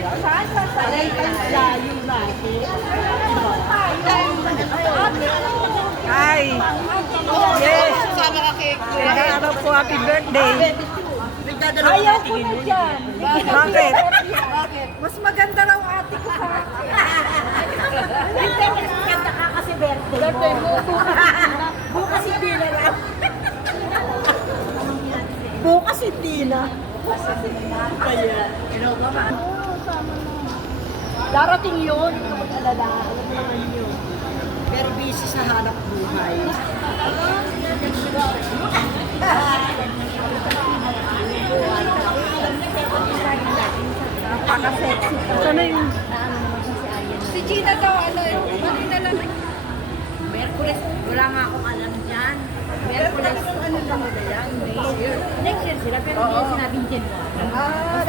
yan? Saan? Layo natin. Hi! Yes! Nag-aaraw po, happy birthday! Ayaw ko na dyan. Bakit? Mas maganda raw ate ko sa akin. Hindi, mas maganda ka kasi birthday mo. Bukas hindi na lang. Bukas hindi na. Kaya, darating yun. Ikaw mag-alala. Alam mo naman yun. Very busy sa hanap buhay. Napaka-sexy. Sana yung... Si Gina daw, kanina lang. Merkules, wala nga akong alam dyan. Merkules, ano lang ba yan? Next year sila, pero hindi sinabing January.